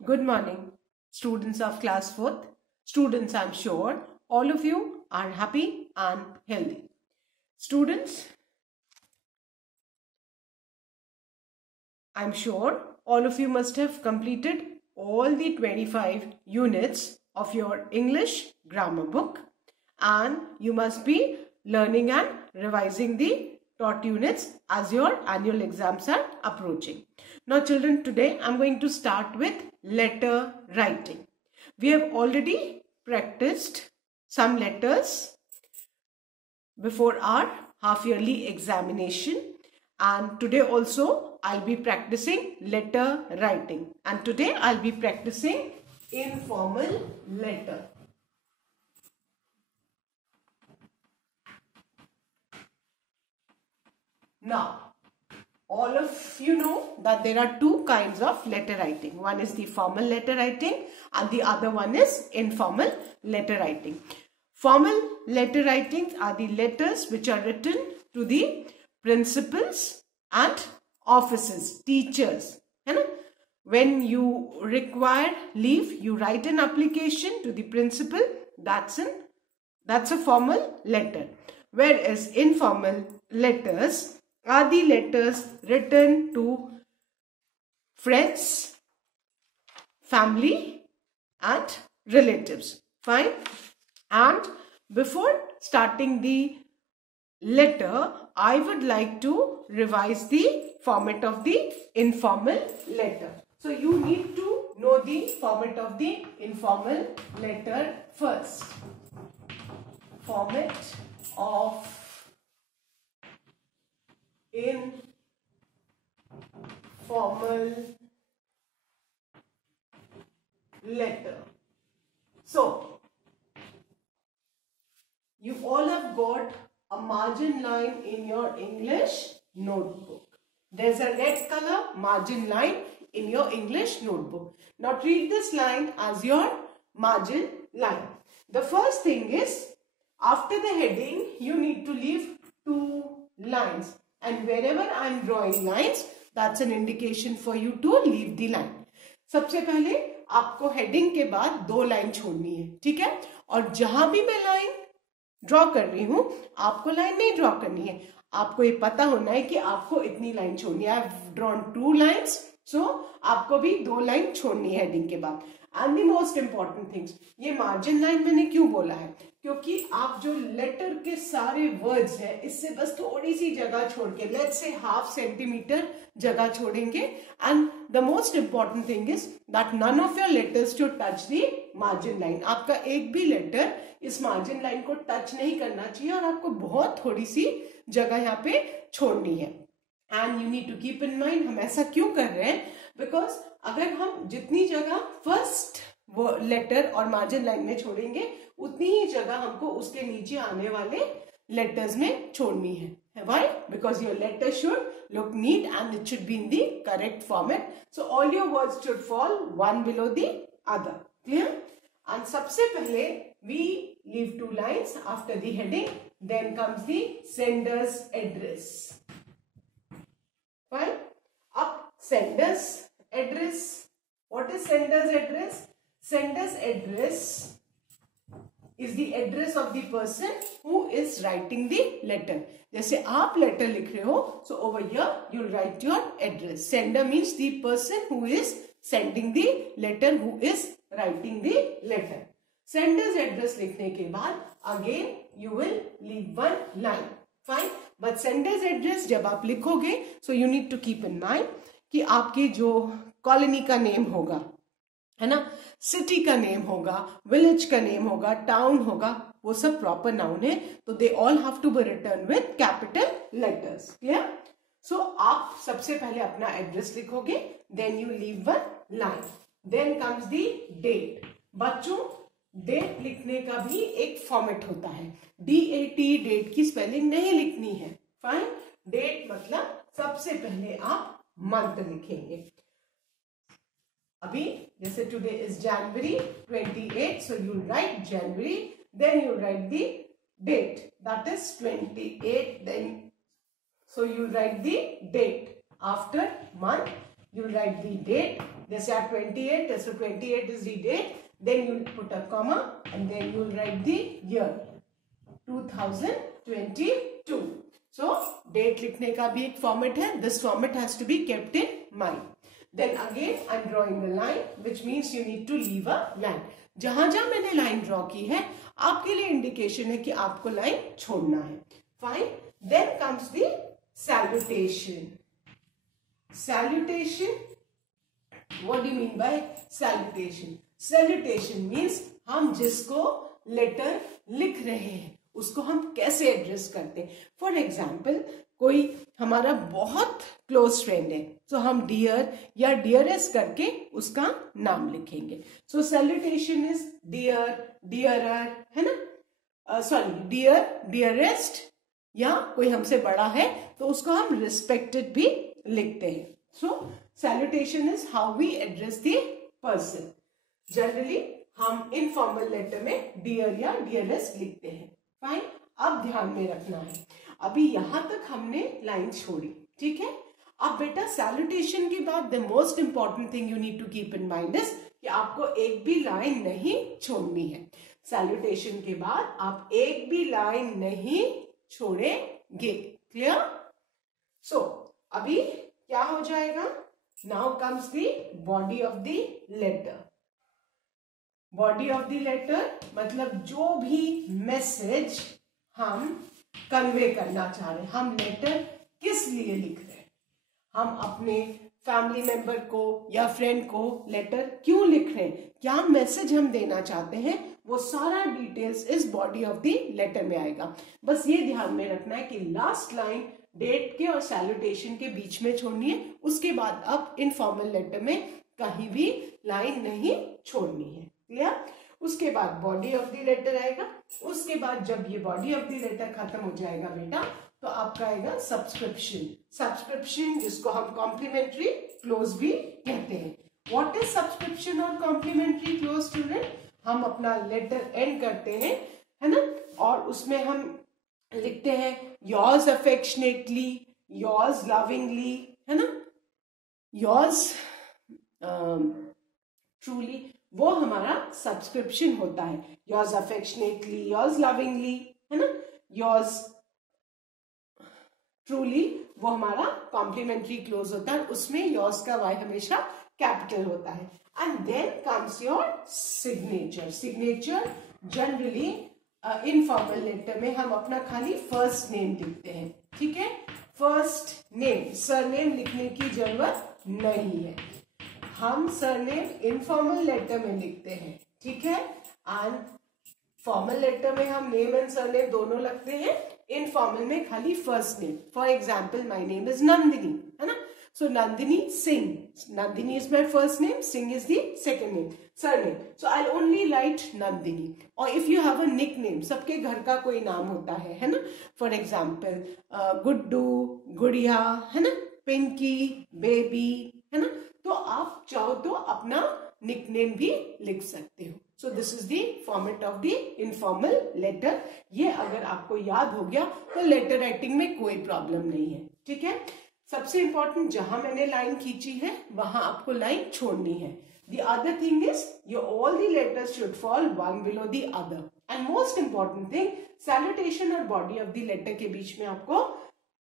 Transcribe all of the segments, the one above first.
Good morning, students of class 4th. Students, I'm sure all of you are happy and healthy. Students, I'm sure all of you must have completed all the 25 units of your English grammar book, and you must be learning and revising the taught units as your annual exams are approaching. Now children, today I'm going to start with letter writing. We have already practiced some letters before our half-yearly examination, and today also I'll be practicing letter writing, and today I'll be practicing informal letter. Now, all of you know that there are two kinds of letter writing. One is the formal letter writing and the other one is informal letter writing. Formal letter writings are the letters which are written to the principals and officers, teachers. When you require leave, you write an application to the principal. That's a formal letter. Whereas informal letters are the letters written to friends, family and relatives. Fine. And before starting the letter, I would like to revise the format of the informal letter. So you need to know the format of the informal letter first. Format of informal letter. So, you all have got a margin line in your English notebook. There's a red color margin line in your English notebook. Now treat this line as your margin line. The first thing is, after the heading, you need to leave two lines. And wherever I am drawing lines, that's an indication for you to leave the line. सबसे पहले आपको हेडिंग के बाद दो लाइन छोड़नी है, ठीक है? और जहां भी मैं लाइन ड्रॉ कर रही हूं, आपको लाइन नहीं ड्रॉ करनी है. आपको ये पता होना है कि आपको इतनी लाइन छोड़नी है. आई हैव ड्रॉन 2 लाइन्स, सो आपको भी 2 लाइन छोड़नी है हेडिंग के बाद. And the most important things, ये मार्जिन लाइन मैंने क्यों बोला है? क्योंकि आप जो लेटर के सारे वर्ड्स हैं, इससे बस थोड़ी सी जगह छोड़ के, लेट्स से ½ सेंटीमीटर जगह छोड़ेंगे. And the most important thing is that none of your letters to touch the margin line. आपका एक भी लेटर इस मार्जिन लाइन को टच नहीं करना चाहिए और आपको बहुत थोड़ी सी जगह यहाँ पे छोड़नी है. And you need to keep in mind, हम ऐसा क्यों कर रहे हैं? बिकॉज अगर हम जितनी जगह फर्स्ट लेटर और मार्जिन लाइन में छोड़ेंगे, उतनी ही जगह हमको उसके नीचे आने वाले लेटर्स में छोड़नी है. Why? Because your letter should look neat and it should be in the correct format. So all your words should fall one below the other. Clear? And सबसे पहले we leave 2 lines after the heading. Then comes the sender's address. Fine? Up sender's address. What is sender's address? Sender's address is the address of the person who is writing the letter. जैसे आप letter लिख रहे हो, so over here you'll write your address. Sender means the person who is sending the letter, who is writing the letter. Sender's address लिखने के बाद again you will leave 1 line. Fine. But sender's address जब आप लिखोगे, so you need to keep in mind कि आपके जो कॉलोनी का नेम होगा, है ना, सिटी का नेम होगा, विलेज का नेम होगा, टाउन होगा, वो सब प्रॉपर नाउन है, तो they all have to be written with capital letters. Clear? So आप सबसे पहले अपना एड्रेस लिखोगे, then you leave 1 line. Then comes the date. बच्चों, डेट लिखने का भी एक फॉर्मेट होता है. DAT, डेट की स्पेलिंग नहीं लिखनी है. फाइन. डेट मतलब सबसे पहले आप मंथ लिखेंगे. अभी जैसे today is January 28, so you write January, then you write the date, that is 28, then so you write the date. After month, you write the date, This are 28, so 28 is the date. Then you put a comma and then you will write the year 2022. So date लिखने का भी एक format है. This format has to be kept in mind. Then again I'm drawing a line, which means you need to leave a line. जहां जहां मैंने line draw की है आपके लिए इंडिकेशन है कि आपको लाइन छोड़ना है. Fine. Then comes the salutation. Salutation. What do you mean by salutation? Salutation means हम जिसको लेटर लिख रहे हैं उसको हम कैसे एड्रेस करते हैं. फॉर एग्जाम्पल कोई हमारा बहुत क्लोज फ्रेंड है तो हम डियर या डियरेस्ट करके उसका नाम लिखेंगे. सो सैल्यूटेशन इज डियर, डियरर, है ना. सॉरी, डियर, डियरेस्ट, या कोई हमसे बड़ा है तो उसको हम रिस्पेक्टेड भी लिखते हैं. So salutation is how we address the person. Generally हम इनफॉर्मल लेटर में डियर या डियरेस्ट लिखते हैं. फाइन. अब ध्यान में रखना है, अभी यहां तक हमने लाइन छोड़ी, ठीक है. अब बेटा सैल्यूटेशन के बाद the most important thing you need to keep in mind is कि आपको एक भी लाइन नहीं छोड़नी है. सैल्यूटेशन के बाद आप एक भी लाइन नहीं छोड़ेंगे. क्लियर. सो अभी क्या हो जाएगा. Now comes the body of the letter. Body of the letter मतलब जो भी मैसेज हम कन्वे करना चाह रहे हैं. हम लेटर किस लिए लिख रहे हैं, हम अपने फैमिली मेंबर को या फ्रेंड को लेटर क्यों लिख रहे हैं, क्या मैसेज हम देना चाहते हैं, वो सारा डिटेल्स इस बॉडी ऑफ द लेटर में आएगा. बस ये ध्यान में रखना है कि लास्ट लाइन डेट के और सैल्यूटेशन के बीच में छोड़नी है. उसके बाद अब इनफॉर्मल लेटर में कहीं भी लाइन नहीं छोड़नी है. क्लियर. उसके बाद बॉडी ऑफ द लेटर आएगा. उसके बाद जब ये बॉडी ऑफ द लेटर खत्म हो जाएगा बेटा तो आपका आएगा सब्सक्रिप्शन. सब्सक्रिप्शन जिसको हम कॉम्प्लीमेंट्री क्लोज भी कहते हैं. व्हाट इज सब्सक्रिप्शन और कॉम्प्लीमेंट्री क्लोज स्टूडेंट. हम अपना लेटर एंड करते हैं, है ना, और उसमें हम लिखते हैं योर्स अफेक्शनेटली, योर्स लविंगली, है ना, योर्स ट्रूली. वो हमारा सब्सक्रिप्शन होता है. योर्स अफेक्शनेटली, योर्स लविंगली, है ना, योर्स ट्रूली वो हमारा कॉम्प्लीमेंट्री क्लोज होता है. उसमें योर्स का वाई हमेशा कैपिटल होता है. And then comes your signature. Signature generally informal letter में हम अपना खाली फर्स्ट नेम लिखते हैं. ठीक है. फर्स्ट नेम, सरनेम लिखने की जरूरत नहीं है. हम सरनेम इनफॉर्मल लेटर में लिखते हैं. ठीक है. एंड फॉर्मल लेटर में हम नेम एंड सरनेम दोनों लगते हैं. इनफॉर्मल में खाली first name. For example my name is Nandini, है ना. So Nandini Singh. Nandini is my first name, Singh is the second name, surname. So I only write Nandini. और if you have a nickname, सबके घर का कोई नाम होता है ना. फॉर एग्जाम्पल गुड्डू, गुड़िया, है ना, पिंकी, बेबी, है ना. तो आप चाहो तो अपना निकनेम भी लिख सकते हो. So this is the format of the informal letter. ये अगर आपको याद हो गया तो लेटर राइटिंग में कोई प्रॉब्लम नहीं है. ठीक है. सबसे इंपॉर्टेंट, जहां मैंने लाइन खींची है वहां आपको लाइन छोड़नी है. The other thing is your all the letters should fall one below the other. And most important thing, salutation और बॉडी ऑफ द लेटर के बीच में आपको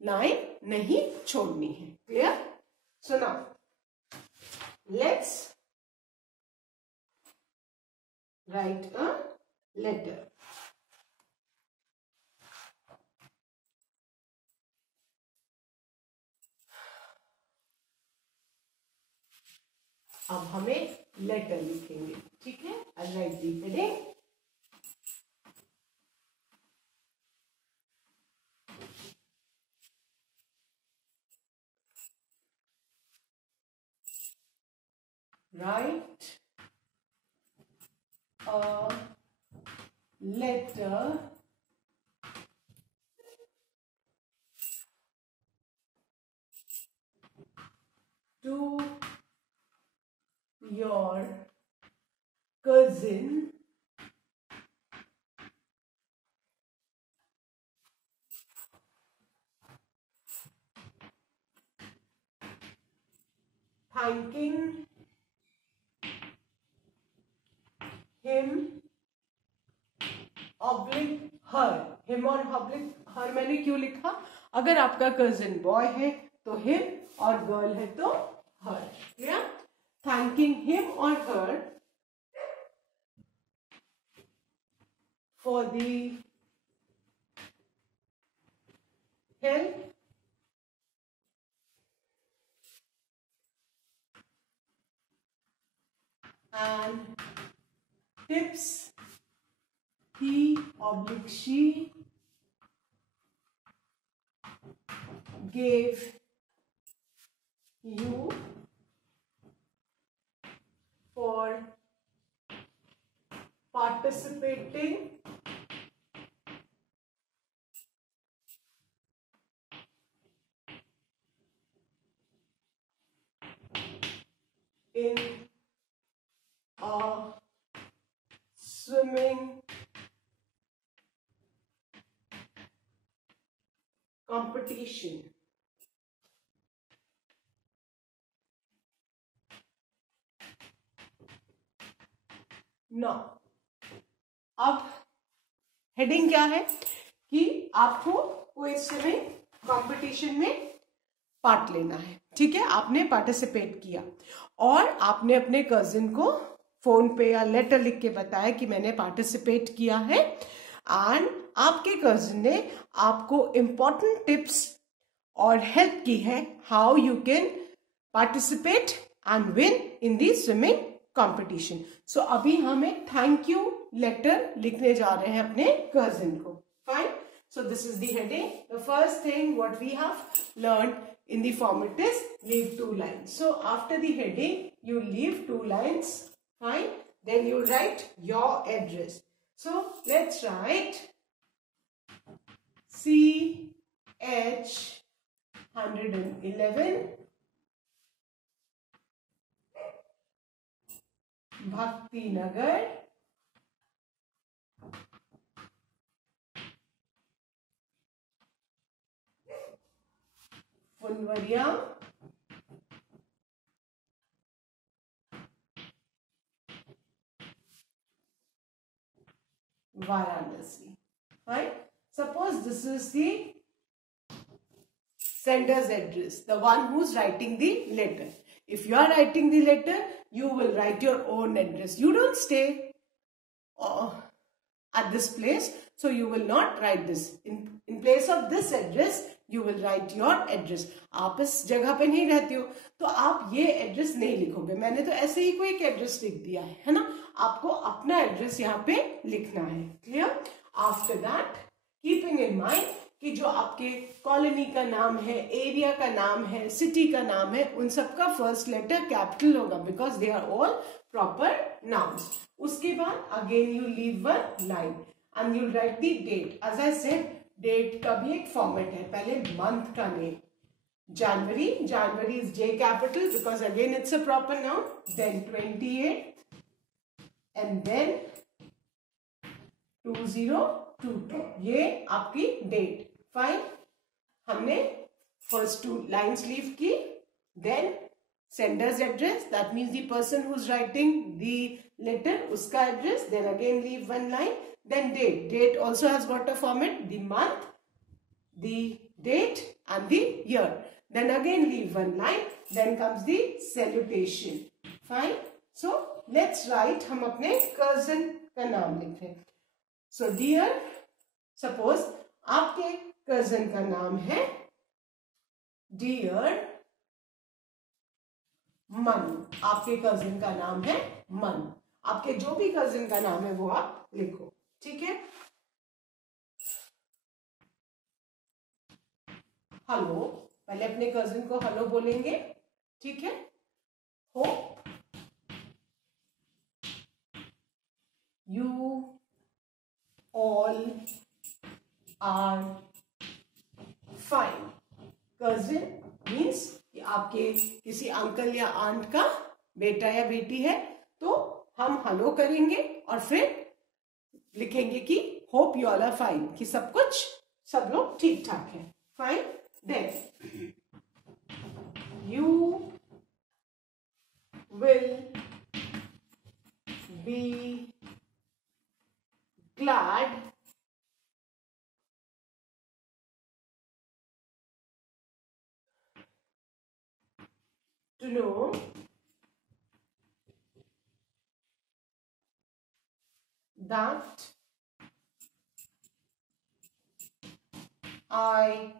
लाइन नहीं छोड़नी है. Clear. So now let's write a letter. अब हमें लेटर लिखेंगे. ठीक है. I'll write the heading. Write a letter to your cousin thanking him oblique her. Him और oblique her मैंने क्यों लिखा? अगर आपका cousin boy है तो him और girl है तो her. Clear? Thanking him or her for the help and tips he oblique she gave you for participating in a swimming competition. Now, अब हेडिंग क्या है कि आपको कोई स्विमिंग कंपटीशन में पार्ट लेना है. ठीक है, आपने पार्टिसिपेट किया और आपने अपने कजिन को फोन पे या लेटर लिख के बताया कि मैंने पार्टिसिपेट किया है. एंड आपके कजिन ने आपको इंपॉर्टेंट टिप्स और हेल्प की है how you can participate and win in the swimming competition. So अभी हम एक थैंक यू लेटर लिखने जा रहे हैं अपने कजिन को. Fine. So this is the heading. The first thing what we have learned in the format is leave 2 lines. So after the heading, you leave 2 lines. Fine. Then you write your address. So let's write CH 111 Bhakti Nagar, Phulwaria, Varanasi. Right? Suppose this is the sender's address, the one who's writing the letter. If you are writing the letter, you will write your own address. You don't stay at this place, so you will not write this. In place of this address, you will write your address. आप इस जगह पे नहीं रहते हो तो आप ये एड्रेस नहीं लिखोगे. मैंने तो ऐसे ही कोई एक एड्रेस लिख दिया है ना. आपको अपना एड्रेस यहाँ पे लिखना है. Clear. After that keeping in mind कि जो आपके कॉलोनी का नाम है, एरिया का नाम है, सिटी का नाम है, उन सबका फर्स्ट लेटर कैपिटल होगा because they are all proper nouns. उसके बाद again you leave 1 line and you write the date. As I said, date का भी एक फॉर्मेट है. पहले मंथ का नेम जनवरी. January is J capital because again it's a proper noun. Then 28 and then 2022. ये आपकी डेट. फाइन. हमने फर्स्ट 2 लाइन्स लीव की. Then sender's address, that means the person who's writing the letter, uska address. Then again leave 1 line. Then date. Date also has got a format. The month, the date and the year. Then again leave 1 line. Then comes the salutation. Fine. So let's write. हम अपने cousin का नाम लिख रहे हैं. So dear, suppose आपके cousin का नाम है dear मनु. आपके कजिन का नाम है मनु. आपके जो भी कजिन का नाम है वो आप लिखो. ठीक है. हेलो. पहले अपने कजिन को हेलो बोलेंगे. ठीक है. Hope you all are fine. Cousin means कि आपके किसी अंकल या आंट का बेटा या बेटी है तो हम हेलो करेंगे और फिर लिखेंगे कि hope you all are fine, कि सब लोग ठीक ठाक है. Fine. Then you will be glad to know that I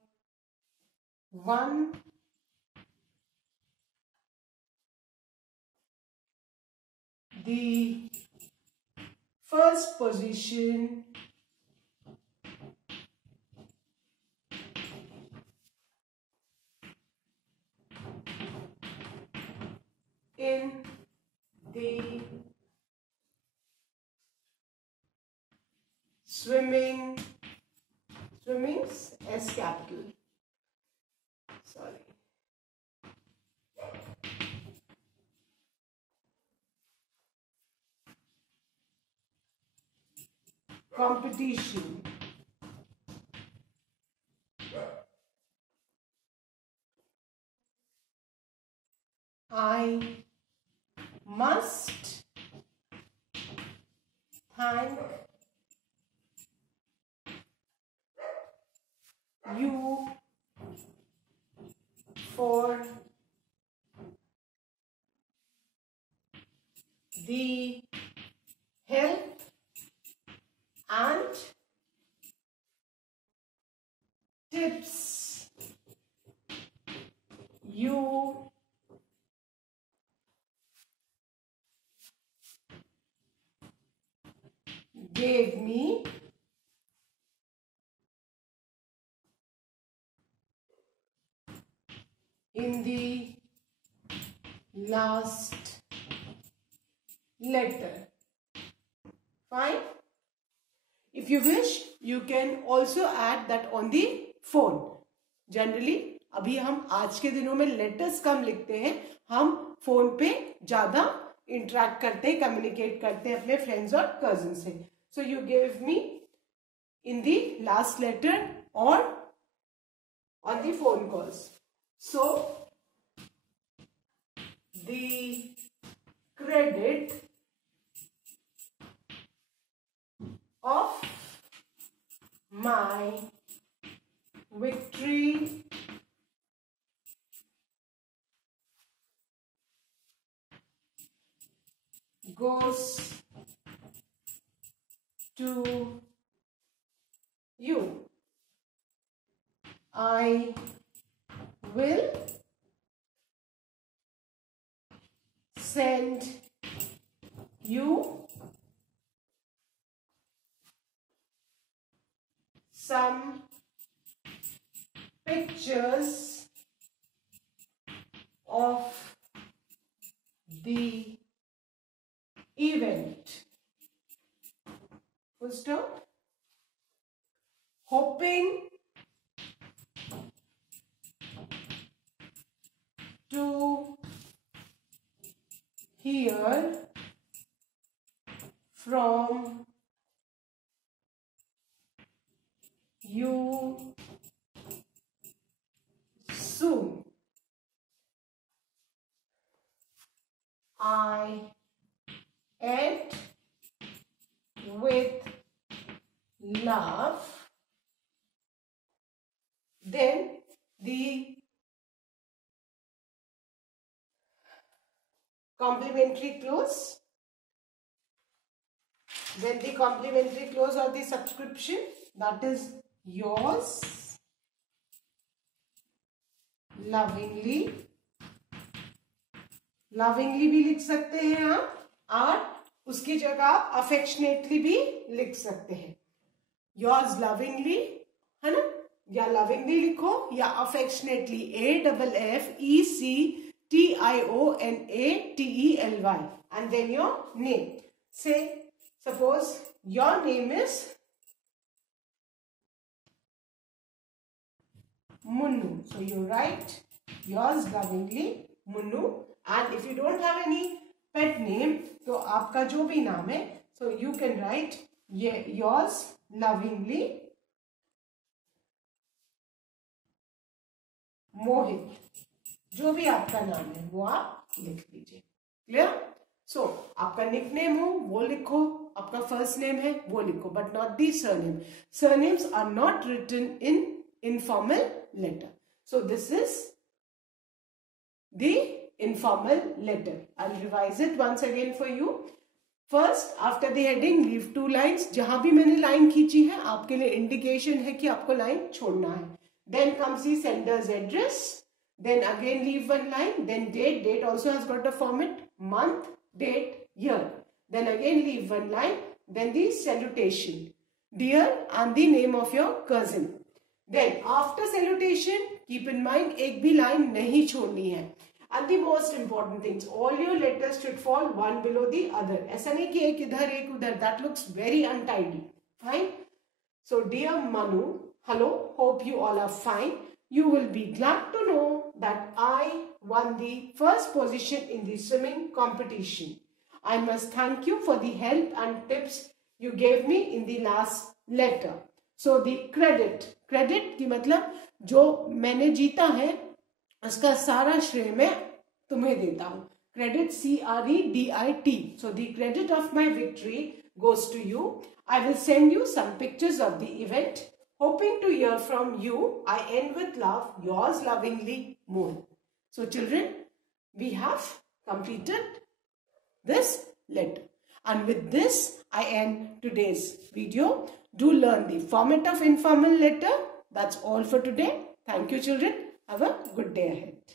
won the first position in the swimming's S capital. Sorry. Competition. I must thank you for the help and tips you gave me in the last letter. Fine. If you wish, you can also add that on the phone. Generally, अभी हम आज के दिनों में लेटर्स कम लिखते हैं, हम फोन पे ज्यादा इंटरेक्ट करते हैं, कम्युनिकेट करते हैं अपने फ्रेंड्स और कजिन से. So you give me in the last letter or on the phone calls. So the credit of my victory goes to you. I will send you some pictures of the event. Full stop. Hoping to hear from you soon. I end with love. Then the complimentary close. Then the complimentary close or the subscription, that is yours lovingly. Lovingly भी लिख सकते हैं आप, और उसकी जगह आप affectionately भी लिख सकते हैं. Yours lovingly, है ना, या lovingly लिखो या affectionately, AFFECTIONATELY, and then your name. Say, suppose your name is Munnu, so you write yours lovingly Munnu. And if you don't have any pet name, तो आपका जो भी नाम है, so you can write yours lovingly मोहित. जो भी आपका नाम है वो आप लिख लीजिए. क्लियर? So आपका निकनेम हो वो लिखो, आपका फर्स्ट नेम है वो लिखो, but not the surname. Surnames are not written in informal letter. So this is the informal letter. I'll revise it once again for you. First, after the heading, leave 2 lines. जहां भी मैंने लाइन खींची है आपके लिए इंडिकेशन है कि आपको लाइन छोड़ना है. Then comes the sender's address. Then again leave 1 line. Then date. Date also has got a format. Month, date, year. Then again leave 1 line. Then the salutation. Dear and the name of your cousin. Then after salutation, keep in mind एक भी line नहीं छोड़नी है. And the most important things, all your letters should fall one below the other. ऐसा नहीं कि एक इधर एक उधर. That looks very untidy. Fine. So dear Manu, hello. Hope you all are fine. You will be glad to know that I won the first position in the swimming competition. I must thank you for the help and tips you gave me in the last letter. So the credit की मतलब जो मैंने जीता है उसका सारा श्रेय मैं तुम्हें देता हूं. Credit, CREDIT. So the credit of my victory goes to you. I will send you some pictures of the event. Hoping to hear from you. I end with love. Yours lovingly, Moon. So children, we have completed this letter. And with this, I end today's video. Do learn the format of informal letter. That's all for today. Thank you children. Have a good day ahead.